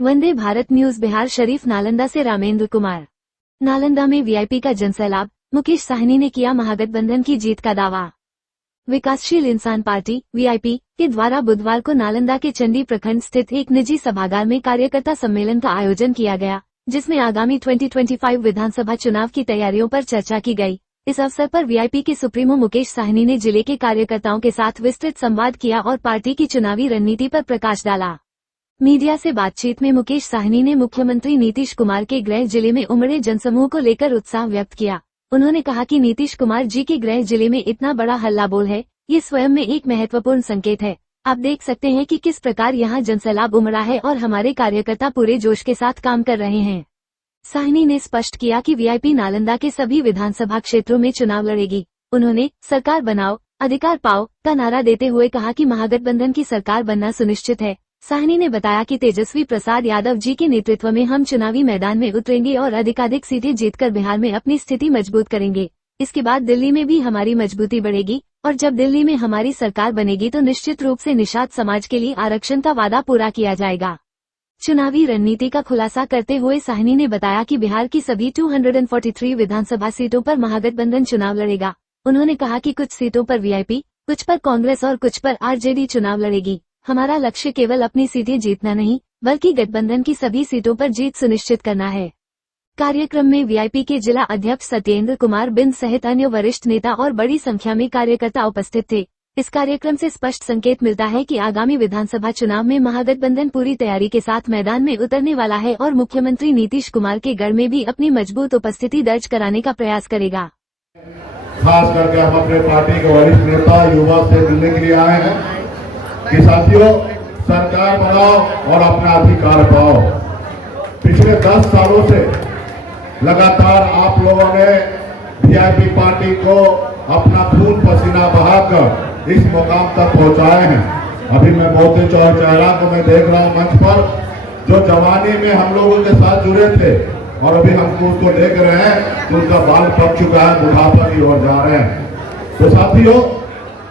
Vande Bharat news Bihar Sharif Nalanda से रामेंद्र कुमार। नालंदा में VIP का जनसैलाब, मुकेश साहनी ने किया महागठबंधन की जीत का दावा। विकासशील इंसान पार्टी वीआईपी के द्वारा बुधवार को नालंदा के चंडी प्रखंड स्थित एक निजी सभागार में कार्यकर्ता सम्मेलन का आयोजन किया गया, जिसमें आगामी 2025 विधानसभा चुनाव की तैयारियों पर चर्चा की गई। इस अवसर पर वीआईपी के सुप्रीमो मुकेश साहनी ने जिले के कार्यकर्ताओं के साथ विस्तृत संवाद किया और पार्टी की चुनावी रणनीति पर प्रकाश डाला। मीडिया से बातचीत में मुकेश साहनी ने मुख्यमंत्री नीतीश कुमार के गृह जिले में उमड़े जनसमूह को लेकर उत्साह व्यक्त किया। उन्होंने कहा कि नीतीश कुमार जी के गृह जिले में इतना बड़ा हल्ला बोल है, ये स्वयं में एक महत्वपूर्ण संकेत है। आप देख सकते हैं कि किस प्रकार यहाँ जनसैलाब उमड़ा है और हमारे कार्यकर्ता पूरे जोश के साथ काम कर रहे हैं। साहनी ने स्पष्ट किया कि वीआईपी नालंदा के सभी विधानसभा क्षेत्रों में चुनाव लड़ेगी। उन्होंने सरकार बनाओ, अधिकार पाओ का नारा देते हुए कहा कि महागठबंधन की सरकार बनना सुनिश्चित है। साहनी ने बताया कि तेजस्वी प्रसाद यादव जी के नेतृत्व में हम चुनावी मैदान में उतरेंगे और अधिकाधिक सीटें जीतकर बिहार में अपनी स्थिति मजबूत करेंगे। इसके बाद दिल्ली में भी हमारी मजबूती बढ़ेगी और जब दिल्ली में हमारी सरकार बनेगी तो निश्चित रूप से निषाद समाज के लिए आरक्षण का वादा पूरा किया जाएगा। चुनावी रणनीति का खुलासा करते हुए साहनी ने बताया कि बिहार की सभी 243 विधानसभा सीटों पर महागठबंधन चुनाव लड़ेगा। उन्होंने कहा कि कुछ सीटों पर वीआईपी, कुछ पर कांग्रेस और कुछ पर आरजेडी चुनाव लड़ेगी। हमारा लक्ष्य केवल अपनी सीटें जीतना नहीं, बल्कि गठबंधन की सभी सीटों पर जीत सुनिश्चित करना है। कार्यक्रम में वीआईपी के जिला अध्यक्ष सत्येंद्र कुमार बिंद सहित अन्य वरिष्ठ नेता और बड़ी संख्या में कार्यकर्ता उपस्थित थे। इस कार्यक्रम से स्पष्ट संकेत मिलता है कि आगामी विधानसभा चुनाव में महागठबंधन पूरी तैयारी के साथ मैदान में उतरने वाला है और मुख्यमंत्री नीतीश कुमार के गढ़ में भी अपनी मजबूत उपस्थिति दर्ज कराने का प्रयास करेगा। खास करके हम अपने पार्टी के वरिष्ठ नेता युवा से मिलने के लिए आए हैं कि साथियों, सरकार बनाओ और अपना अधिकार पाओ। पिछले 10 सालों से लगातार आप लोगों ने वीआईपी पार्टी को अपना खून पसीना बहाकर इस मुकाम तक पहुंचाए हैं। अभी मैं मोती चौर चेहरा को मैं देख रहा हूं मंच पर, जो जवानी में हम लोगों के साथ जुड़े थे और अभी हम उसको देख रहे हैं कि उनका बाल पक चुका है, बुढ़ापा की ओर जा रहे हैं। तो साथियों,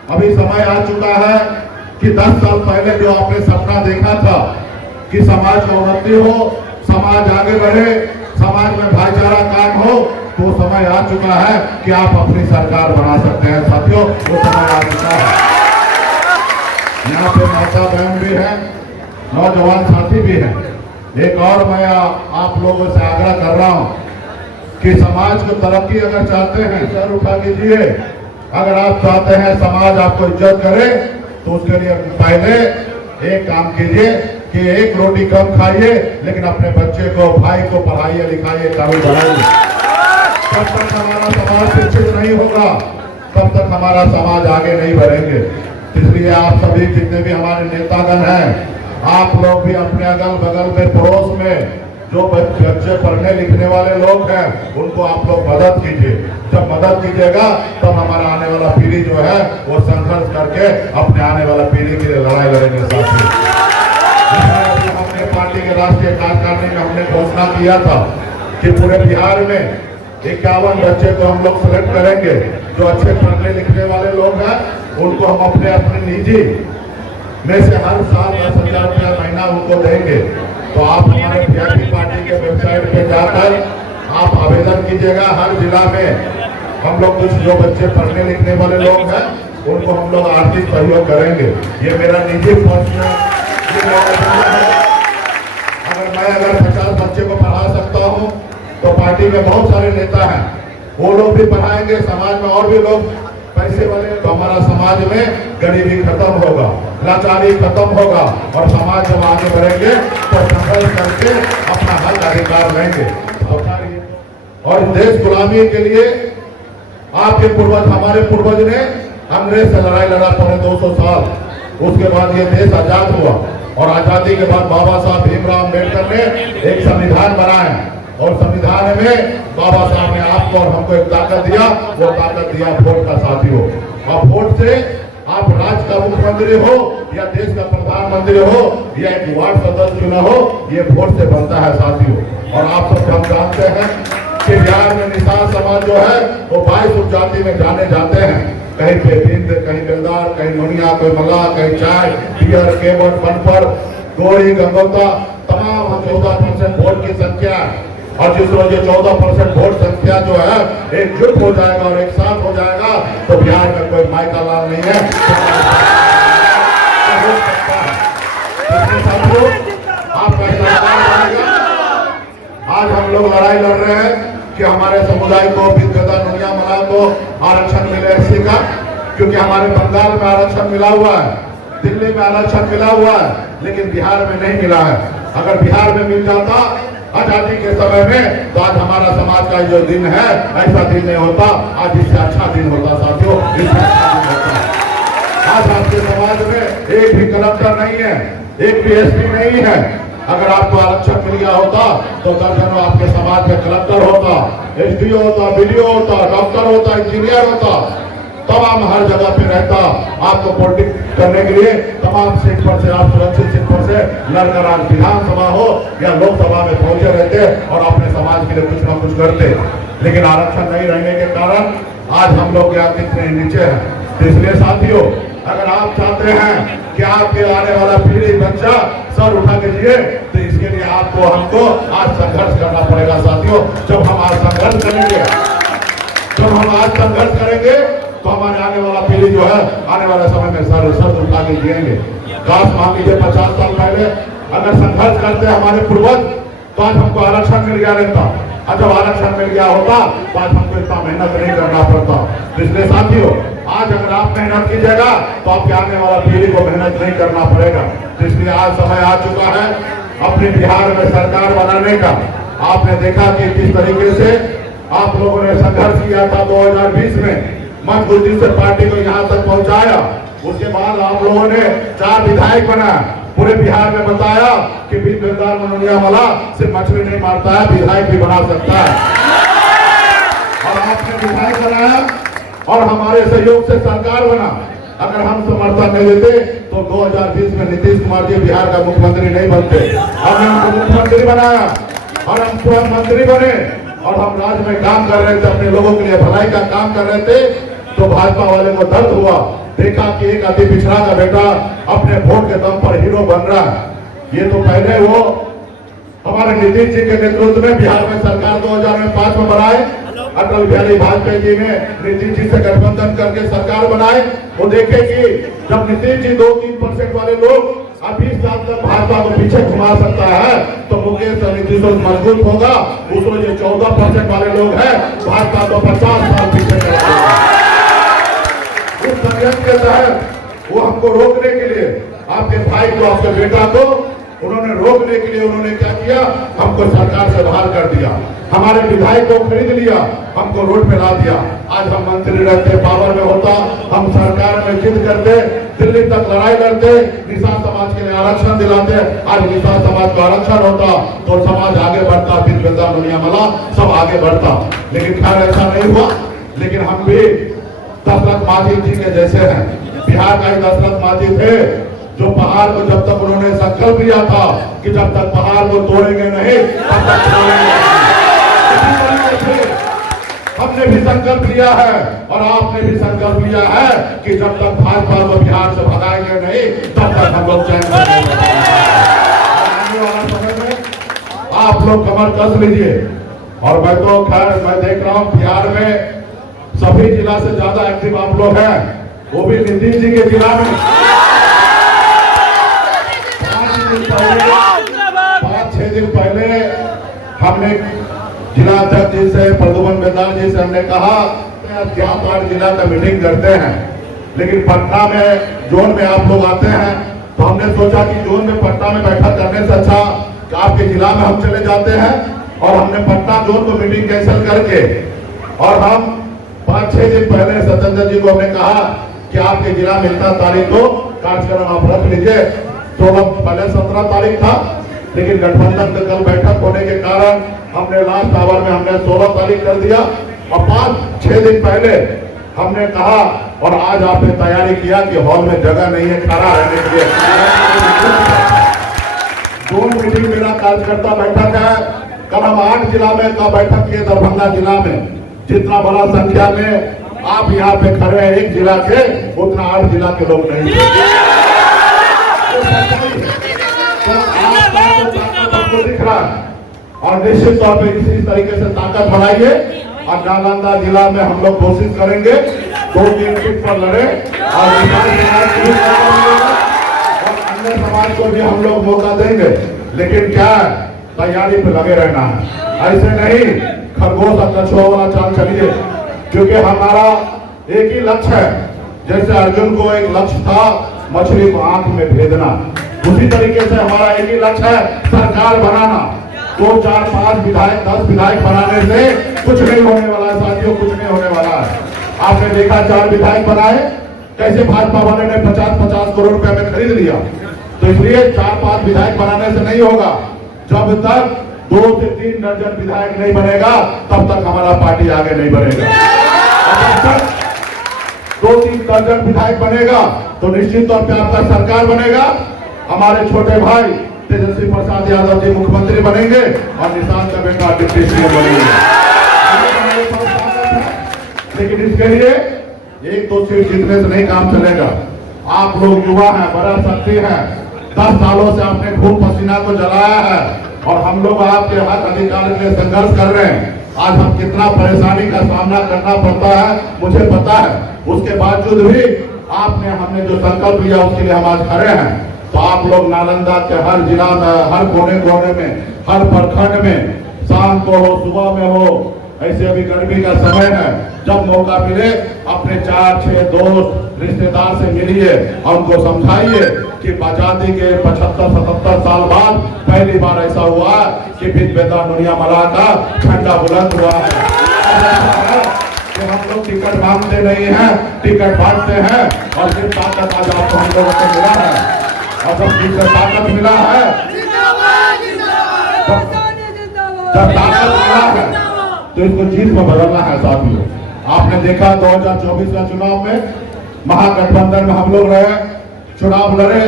अभी समय आ चुका है कि 10 साल पहले जो आपने सपना देखा था कि समाज में उन्नति हो, समाज आगे बढ़े, समाज में भाईचारा कायम हो, तो समय आ चुका है कि आप अपनी सरकार बना सकते हैं। साथियों, वो समय आ चुका है। यहाँ पे माता बहन भी है, नौजवान साथी भी हैं। एक और मैं आप लोगों से आग्रह कर रहा हूँ कि समाज को तरक्की अगर चाहते हैं, सर उठा कीजिए। अगर आप चाहते हैं समाज आपको इज्जत करे, तो उसके लिए पहले एक काम कीजिए कि एक रोटी कम खाइए, लेकिन अपने बच्चे को, भाई को पढ़ाइए, लिखाइए, कानून बनाइए। जब तक हमारा समाज शिक्षित नहीं होगा, तब तक हमारा समाज आगे नहीं बढ़ेंगे। इसलिए आप सभी जितने भी हमारे नेतागण हैं, आप लोग भी अपने अगल बगल में, पड़ोस में जो बच्चे पढ़ने लिखने वाले लोग हैं, उनको आप लोग मदद कीजिए। जब मदद कीजिएगा तब हमारा आने वाला पीढ़ी जो है वो संघर्ष करके अपने आने वाला पीढ़ी के लिए लड़ाई लड़ेंगे। साथी, अपने पार्टी के राष्ट्रीय कार्यकारिणी में हमने घोषणा किया था कि पूरे बिहार में 51 बच्चे को हम लोग सिलेक्ट करेंगे, जो अच्छे पढ़ने लिखने वाले लोग हैं, उनको हम अपने निजी में से हर साल 10,000 रुपया महीना उनको देंगे। तो आप हमारे वीआईपी पार्टी के वेबसाइट पे जाकर आप आवेदन कीजिएगा। हर जिला में हम लोग कुछ जो बच्चे पढ़ने लिखने वाले लोग हैं, उनको हम लोग आर्थिक सहयोग करेंगे। ये मेरा निजी पर्सनल, अगर 50 बच्चे को पढ़ा सकता हूँ तो पार्टी में बहुत सारे नेता हैं, वो लोग भी पढ़ाएंगे। समाज में और भी लोग पैसे वाले, तो हमारा समाज में गरीबी खत्म होगा, लाचारी खत्म होगा और समाज जब आगे बढ़ेंगे तो संघर्ष करके अपना हक अधिकार लेंगे। और देश गुलामी के लिए आपके पूर्वज, हमारे पूर्वज ने अंग्रेज से लड़ाई लड़ा 250 साल। उसके बाद ये देश आजाद हुआ और आजादी के बाद बाबा साहब भीमराव अम्बेडकर ने एक संविधान बनाया और संविधान में बाबा साहब ने आपको और हमको एक ताकत दिया। वो ताकत दिया वोट का। साथियों, और वोट से आप राज्य का मुख्यमंत्री हो या देश का प्रधानमंत्री हो या एक वार्ड सदस्य चुना हो, ये वोट से बनता है। साथियों, और आप सब हम जानते हैं कि बिहार में निषाद समाज जो है वो 22 उपजाति में जाने जाते हैं। कहीं पे बिंद, कहीं बेलदार, कहीं नोनिया, कोई मल्ला, कहीं चाय, पियर, केवट, बनपर, गोरी, गंगोता, तमाम 14% वोट की संख्या और जिस रोज 14% वोट संख्या जो है एकजुट हो जाएगा और एक साथ हो जाएगा तो बिहार में कोई मायका लाल नहीं है। साथियों, आपका सरकार बनेगा। आज हम लोग लड़ाई लड़ रहे हैं कि हमारे समुदाय को विद्याता दुनिया मला को आरक्षण मिले एससी का, क्योंकि हमारे बंगाल में आरक्षण मिला हुआ है, दिल्ली में आरक्षण मिला हुआ है, लेकिन बिहार में नहीं मिला है। अगर बिहार में मिल जाता आजादी के समय में तो आज हमारा समाज का जो दिन है ऐसा दिन नहीं होता, आज इससे अच्छा दिन होता। साथियों, इससे अच्छा दिन होता। आज आपके समाज में एक भी कलेक्टर नहीं है, एक भी एसपी नहीं है। अगर आपको आरक्षण मिल गया होता तो दर्जनों आपके समाज में कलेक्टर होता, एसडीओ होता, बीडीओ होता, डॉक्टर होता, इंजीनियर होता, तमाम हर जगह पे रहता। आपको पॉलिटिक्स करने के लिए तमाम सीट पर से आप सुरक्षित सीट पर से लड़कर आज विधानसभा हो या लोकसभा में पहुंचे रहते और अपने समाज के लिए कुछ ना कुछ करते। लेकिन आरक्षण नहीं रहने के कारण आज हम लोग यहाँ कितने नीचे हैं। तो इसलिए साथियों, अगर आप चाहते हैं कि आपके आने वाला पीढ़ी बच्चा सर उठा के जिए तो इसके लिए आपको हमको आज संघर्ष करना पड़ेगा। साथियों, जब हम आज संघर्ष करेंगे, जब हम आज संघर्ष करेंगे तो हमारे आने वाला पीढ़ी जो है आने वाले समय में सर उठा के जिएंगे। काश मान लीजिए 50 साल पहले अगर संघर्ष करते हमारे पूर्वज तो आज हमको आरक्षण मिल गया रहता, और जब आरक्षण मिल गया होता तो आज हमको इतना मेहनत नहीं करना पड़ता। इसलिए साथियों, आज अगर आप मेहनत कीजिएगा तो आपके आने वाला पीढ़ी को मेहनत नहीं करना पड़ेगा। इसलिए आज समय आ चुका है अपने बिहार में सरकार बनाने का। आपने देखा कि किस तरीके से आप लोगों ने संघर्ष किया था 2020 में, मजबूती से पार्टी को यहाँ तक पहुँचाया। उसके बाद आप लोगों ने 4 विधायक बनाया, पूरे बिहार में बताया कि विद्याता दुनिया मला सिर्फ मछली नहीं मारता है, विधायक भी बना सकता है। और आपने विधायक बनाया और हमारे सहयोग से सरकार बना। अगर हम समर्थन नहीं देते तो 2020 में नीतीश कुमार जी बिहार का मुख्यमंत्री नहीं बनते। हमने उनको मुख्यमंत्री बनाया और हम स्वयं मंत्री बने और हम राज्य में काम कर रहे थे, अपने लोगों के लिए भलाई का काम कर रहे थे। तो भाजपा वाले को दर्द हुआ, देखा कि एक अति पिछड़ा का बेटा अपने वोट के दम पर हीरो बन रहा है। ये तो पहले वो हमारे नीतीश जी के नेतृत्व में बिहार में सरकार 2005 में बनाए, अटल बिहारी वाजपेयी जी ने नीतीश जी से गठबंधन करके सरकार बनाए। वो देखे कि जब नीतीश जी 2-3% वाले लोग अब 20 साल तक भाजपा को पीछे घुमा सकता है तो मुकेश और नीतीश मजबूत होगा। उसमें जो 14% वाले लोग हैं भाजपा को 50 साल पीछे करेगा। उस संगठन के तहत वो हमको रोकने के लिए, आपके भाई को, आपके बेटा को उन्होंने रोकने के लिए उन्होंने क्या किया, हमको सरकार से बाहर कर दिया, हमारे विधायक को खरीद लिया, हमको रोड पे ला दिया। आज हम मंत्री रहते, पावर में होता, हम सरकार में जिद करते, दिल्ली तक लड़ाई लड़ते, निषाद समाज के लिए आरक्षण दिलाते। आज निषाद समाज का आरक्षण होता तो समाज आगे बढ़ता, विद्याता दुनिया मला सब आगे बढ़ता। लेकिन खैर ऐसा नहीं हुआ। लेकिन हम भी दशरथ मांझी जी के जैसे हैं, बिहार का ही दशरथ मांझी थे जो पहाड़ को जब तक उन्होंने संकल्प लिया था कि जब तक पहाड़ को तोड़ेंगे नहीं तब तक हमने भी संकल्प लिया है और आपने भी संकल्प लिया है कि जब तक भाजपा को बिहार से भगाएंगे नहीं तब तक हम लोग चैन करेंगे। आने वाला समय में आप लोग कमर कस लीजिए। और मैं तो खैर मैं देख रहा हूँ बिहार में सभी जिला से ज्यादा एक्टिव आप लोग हैं, वो भी नीतीश जी के जिला में। 5-6 दिन पहले हमने जिला अध्यक्ष जी से, प्रद्युमन बेताल जी से हमने कहा कि जिला का मीटिंग करते हैं, लेकिन पटना में जोन में आप लोग आते हैं तो हमने सोचा कि जोन में पटना में बैठक करने से अच्छा कि आपके जिला में हम चले जाते हैं। और हमने पटना जोन को मीटिंग कैंसिल करके और हम 5-6 दिन पहले सत्येंद्र जी को हमने कहा कि आपके जिला में इतना तारीख को कार्यक्रम आप रख लीजिए। तो पहले 17 तारीख था, लेकिन गठबंधन में कल बैठक होने के कारण हमने लास्ट आवर में हमने 16 तारीख कर दिया। और 5-6 दिन पहले हमने कहा और आज आपने तैयारी किया कि हॉल में जगह नहीं है खड़ा रहने के लिए। जोन मीटिंग मेरा कार्यकर्ता बैठक है, कल हम 8 जिला में का बैठक किए, दरभंगा जिला में। जितना बड़ा संख्या में आप यहाँ पे खड़े हैं एक जिला के, उतना 8 जिला के लोग नहीं। और निश्चित तौर पे इसी तरीके से ताकत बढ़ाइए और नालंदा जिला में हम लोग कोशिश करेंगे 2-3 सीट पर लड़े और अन्य समाज को भी हम लोग मौका देंगे। लेकिन क्या है, तैयारी पे लगे रहना है, ऐसे नहीं खरगोश और कछुआ वाला चाल चलिए, क्योंकि हमारा एक ही लक्ष्य है। जैसे अर्जुन को एक लक्ष्य था मछली को आंख में भेदना, उसी तरीके से हमारा एक ही लक्ष्य है सरकार बनाना। 2, 4, 5 विधायक 10 विधायक बनाने से कुछ नहीं होने वाला है साथियों, कुछ नहीं होने वाला है। आपने देखा 4 विधायक बनाए, कैसे भाजपा वाले ने 50-50 करोड़ रुपए में खरीद लिया। तो इसलिए 4-5 विधायक बनाने से नहीं होगा, जब तक 2 से 3 दर्जन विधायक नहीं बनेगा तब तक हमारा पार्टी आगे नहीं बढ़ेगा। जब तक 2-3 दर्जन विधायक बनेगा तो निश्चित तौर पे आपका सरकार बनेगा। हमारे छोटे भाई तेजस्वी प्रसाद यादव जी मुख्यमंत्री बनेंगे और निशांत का बेटा डिप्टी सीएम बनेंगे। लेकिन इसके लिए 1-2 सीट जीतने से नहीं काम चलेगा। आप लोग युवा हैं, बड़ा शक्ति है, 10 सालों से आपने खून पसीना को जलाया है और हम लोग आपके हक अधिकार के लिए संघर्ष कर रहे हैं। आज हम कितना परेशानी का सामना करना पड़ता है मुझे पता है, उसके बावजूद भी आपने हमने जो संकल्प लिया उसके लिए हम आज खड़े हैं। तो आप लोग नालंदा के हर जिला में, हर कोने कोने में, हर प्रखंड में, शाम को हो सुबह में हो, ऐसे अभी गर्मी का समय है, जब मौका मिले अपने 4-6 दोस्त रिश्तेदार से मिलिए और उनको समझाइए कि आजादी के 75-77 साल बाद पहली बार ऐसा हुआ कि बिदबेदा दुनिया मला का झंडा बुलंद हुआ है कि हम लोग टिकट मांगते नहीं हैं, टिकट बांटते हैं और फिर ताकत आज आपको हम लोगों को मिला है। और जब जिससे ताकत मिला है, जब ताकत मिला है तो इसको जीत में बदलना है साथियों। आपने देखा 2024 का चुनाव में महागठबंधन में हम लोग रहे, चुनाव लड़े,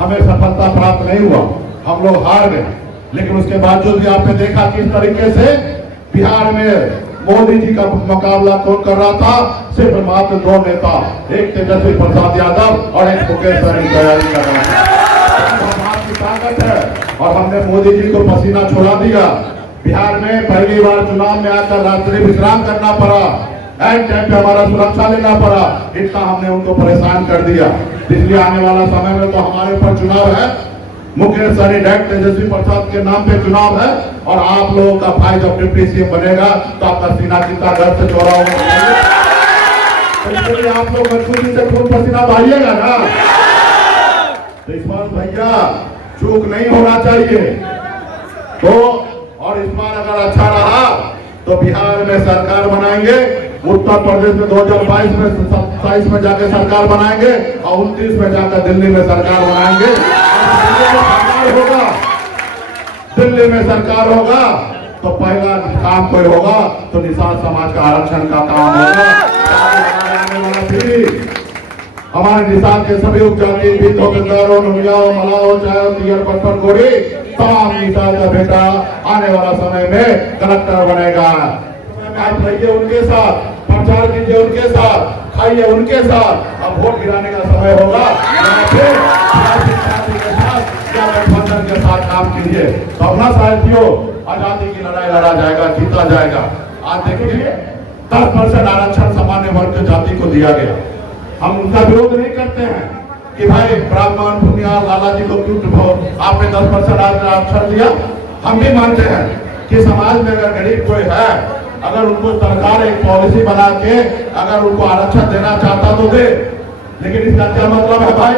हमें सफलता प्राप्त नहीं हुआ, हम लोग हार गए। लेकिन उसके बावजूद भी आपने देखा किस तरीके से बिहार में मोदी जी का मुकाबला कौन कर रहा था, सिर्फ मात्र 2 नेता, एक तेजस्वी प्रसाद यादव और एक मुकेश सहनी तैयारी कर रहा था। आपकी ताकत है और हमने मोदी जी को पसीना छुड़ा दिया। बिहार में पहली बार चुनाव में आकर रात्रि विश्राम करना पड़ा, एट टाइम पे हमारा सुरक्षा लेना पड़ा, इतना हमने उनको परेशान कर दिया। इसलिए आने वाला समय में तो हमारे ऊपर चुनाव है, मुकेश सहनी डायरेक्ट तेजस्वी प्रसाद के नाम पे चुनाव है और आप लोगों का भाई जब डिप्टी सीएम बनेगा तो आपका सीना कितना गर्व से चौड़ा होगा। तो इसके लिए आप लोग मजबूती से खून पसीना बहाइएगा ना। तो इस बार भैया चूक नहीं होना चाहिए। तो और इस बार अगर अच्छा रहा तो बिहार में सरकार बनाएंगे, उत्तर प्रदेश में 2022 में 27 में जाकर सरकार बनाएंगे और 29 में जाकर दिल्ली में सरकार बनाएंगे। होगा दिल्ली में सरकार होगा तो पहला काम कोई होगा तो निषाद समाज का आरक्षण का काम होगा। हमारे निषाद के सभी उपजाति बिंदो नुमियाओं मलाओ चाहे तीयर पत्थर कोड़ी तमाम निषाद का बेटा आने वाला समय में कलेक्टर बनेगा। आप रहिए उनके साथ, प्रचार कीजिए उनके साथ, खाइए उनके साथ। अब वोट गिराने का समय होगा गठबंधन के साथ काम कीजिए। तो अपना साथियों आजादी की लड़ाई लड़ा जाएगा, जीता जाएगा। आज देखिए 10% आरक्षण सामान्य वर्ग की जाति को दिया गया। हम उनका विरोध नहीं करते हैं कि भाई ब्राह्मण भूमिया लाला जी को क्यों आपने 10% आरक्षण दिया। हम भी मानते हैं कि समाज में अगर गरीब कोई है, अगर उनको सरकार एक पॉलिसी बना के अगर उनको आरक्षण देना चाहता तो दे। लेकिन इसका क्या मतलब है भाई,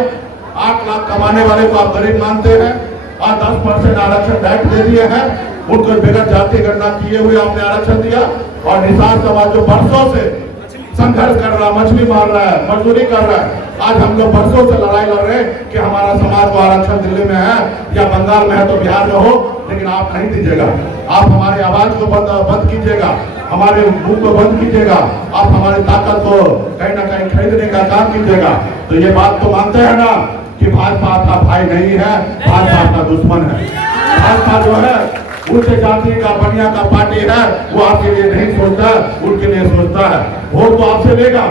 8 लाख कमाने वाले को आप गरीब मानते हैं और 10% आरक्षण डायरेक्ट दे दिए हैं, उनको बगैर जाति गणना किए हुए आपने आरक्षण दिया। और निषाद समाज जो बरसों से संघर्ष कर रहा, मछली मार रहा है, मजदूरी कर रहा है, आज हम लोग बरसों से लड़ाई लड़ रहे हैं कि हमारा समाज को आरक्षण दिल्ली में है या बंगाल में है तो बिहार में हो, लेकिन आप नहीं दीजिएगा। आप हमारी आवाज को बंद कीजिएगा, हमारे मुंह को बंद कीजिएगा, आप हमारी ताकत को कहीं ना कहीं खरीदने का काम कीजिएगा। तो ये बात तो मानते हैं ना कि भाजपा आपका भाई नहीं है, भाजपा आपका दुश्मन है। भाजपा जो है उच्च जाति का बनिया का पार्टी है, वो आपके लिए नहीं सोचता, उनके लिए सोचता है। वोट तो आपसे लेगा,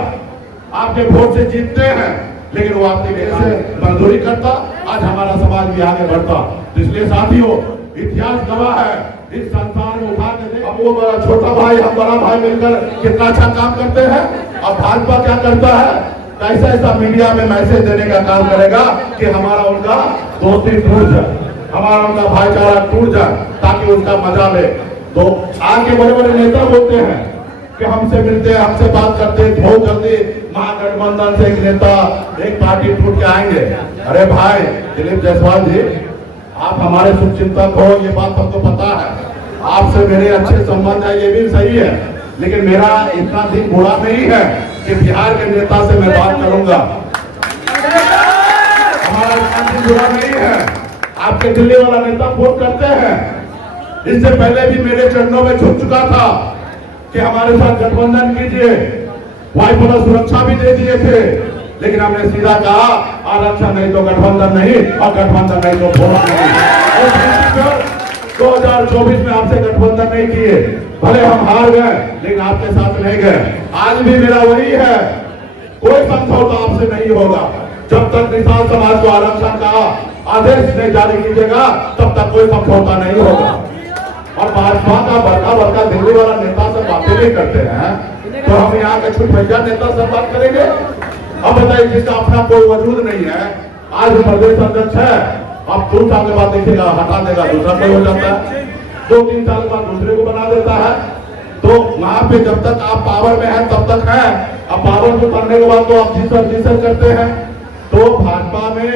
आपके वोट से जीतते हैं, लेकिन वो आपके लिए से मजदूरी करता, आज हमारा समाज भी आगे बढ़ता। इसलिए साथियों, इतिहास गवाह है, इस संसार में उठा के अब वो बड़ा छोटा भाई, हम बड़ा भाई मिलकर कितना अच्छा काम करते हैं। अब भाजपा क्या करता है, कैसे ऐसा मीडिया में मैसेज देने का काम करेगा कि हमारा उनका दोस्ती टूट जाए, हमारा उनका भाईचारा टूट जाए, ताकि उसका मजा ले। तो आगे बड़े बड़े नेता बोलते हैं कि हमसे मिलते हैं, हमसे बात करते हैं, बहुत जल्दी महागठबंधन से एक नेता, एक पार्टी टूट के आएंगे। अरे भाई दिलीप जायसवाल जी, आप हमारे शुभचिंतक हो, ये बात सबको पता है, आपसे मेरे अच्छे संबंध है, ये भी सही है। लेकिन मेरा इतना दिन बुरा नहीं है कि बिहार के नेता से मैं बात करूंगा, हमारा इतना दिन बुरा नहीं है। आपके दिल्ली वाला नेता फोन करते हैं, इससे पहले भी मेरे चरणों में झुक चुका था कि हमारे साथ गठबंधन कीजिए, वायुपला सुरक्षा भी दे दिए थे, लेकिन हमने सीधा कहा आरक्षण नहीं तो गठबंधन नहीं, और गठबंधन नहीं तो वोट नहीं। 2024 में आपसे गठबंधन नहीं किए, भले हम हार गए लेकिन आपके साथ नहीं गए। आज भी मेरा वही है, कोई समझौता आपसे नहीं होगा जब तक निषाद समाज को आरक्षण का आदेश नहीं जारी कीजिएगा, तब तक कोई समझौता नहीं होगा। और भाजपा का बड़का दिल्ली वाला नेता से बातें नहीं करते हैं, तो हम यहाँ के छुट भैया नेता से बात करेंगे। अब बताइए, जिसका अपना कोई वजूद नहीं है, आज प्रदेश अध्यक्ष है, अब 2 साल के बाद देखिएगा हटा देगा, दूसरा कोई हो जाता है, 2-3 साल के बाद दूसरे को बना देता है। तो वहां पे जब तक आप पावर में हैं तब तक है, अब पावर को करने के बाद तो आप जीसर करते हैं। तो भाजपा में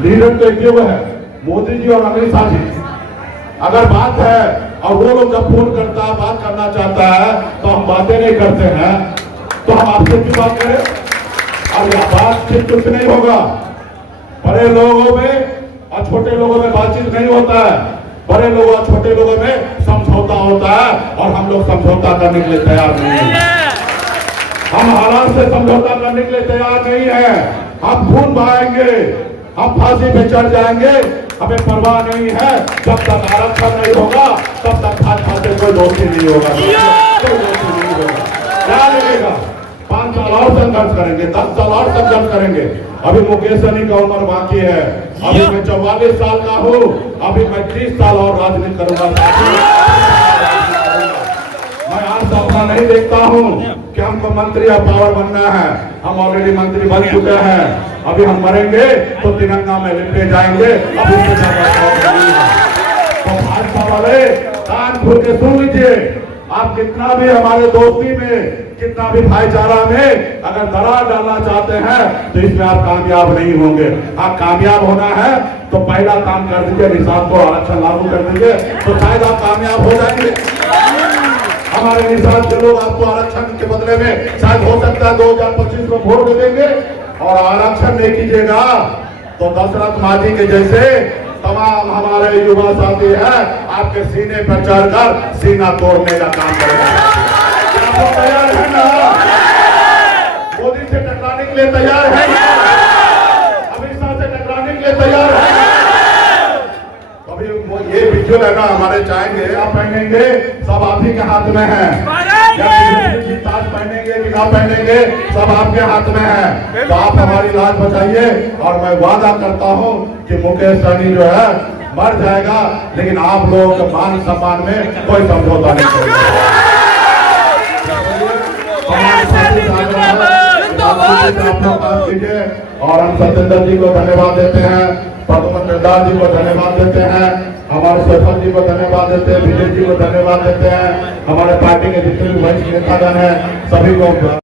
लीडर तो एक है, मोदी जी और अमित शाह जी। अगर बात है और वो लोग जब फोन करता है, बात करना चाहता है, तो हम बातें नहीं करते हैं, तो हम आपसे क्यों बात करें? अब यह बातचीत कुछ नहीं होगा, बड़े लोगों में और छोटे लोगों में बातचीत नहीं होता है, बड़े लोगों और छोटे लोगों में समझौता होता है, और हम लोग समझौता करने के लिए तैयार नहीं है। हम हालात से समझौता करने के लिए तैयार नहीं है। हम खून बहाएंगे, हम फांसी पे चढ़ जाएंगे, हमें परवाह नहीं है। जब तक आरक्षण नहीं होगा तब तक भाजपा से कोई दोस्ती नहीं होगा, कोई दोस्ती नहीं होगा। क्या लगेगा? 5 साल और संघर्ष करेंगे, 10 साल और संघर्ष करेंगे। अभी मुकेश सहनी का उम्र बाकी है, अभी मैं 44 साल का हूँ, अभी मैं 30 साल और राजनीति करूंगा। मैं आज सपना नहीं देखता हूँ कि हमको मंत्री या पावर बनना है, हम ऑलरेडी मंत्री बन चुके हैं। अभी हम मरेंगे तो तिरंगा में लिपटे जाएंगे। अभी तो भाजपा वाले कान खोल के सुन लीजिए, आप कितना भी हमारे दोस्ती में, कितना भी भाईचारा में अगर दरार डालना चाहते हैं तो इसमें आप कामयाब नहीं होंगे। आप कामयाब होना है तो पहला काम कर दीजिए, निषाद को आरक्षण लागू कर दीजिए, तो शायद आप कामयाब हो जाएंगे। हमारे निषाद के लोग आपको आरक्षण के बदले में शायद हो सकता है 2025 में वोट दे देंगे, और आरक्षण नहीं कीजिएगा तो दशरथ मांझी के जैसे तमाम हमारे युवा साथी हैं, आपके सीने पर चढ़कर सीना तोड़ने का काम करेगा। आप तैयार है ना? मोदी से टकराने के लिए तैयार है ना? अमित शाह से टकराने के लिए तैयार है? अभी ये वीडियो है ना, हमारे चाहेंगे आप पहनेंगे, सब आप ही के हाथ में है। ताज पहनेंगे कि ना पहनेंगे, सब आपके हाथ में है। तो आप हमारी लाज बचाइए, और मैं वादा करता हूं कि मुकेश सहनी जो है मर जाएगा, लेकिन आप लोगों के मान सम्मान में कोई समझौता नहीं करेगा। और हम सत्येंद्र जी को धन्यवाद देते हैं, पद्मनाभ दास जी को धन्यवाद देते हैं, हमारे शेफर जी को धन्यवाद देते हैं, विजय जी को धन्यवाद देते हैं, हमारे पार्टी के जितने भी वरिष्ठ नेतागण हैं सभी को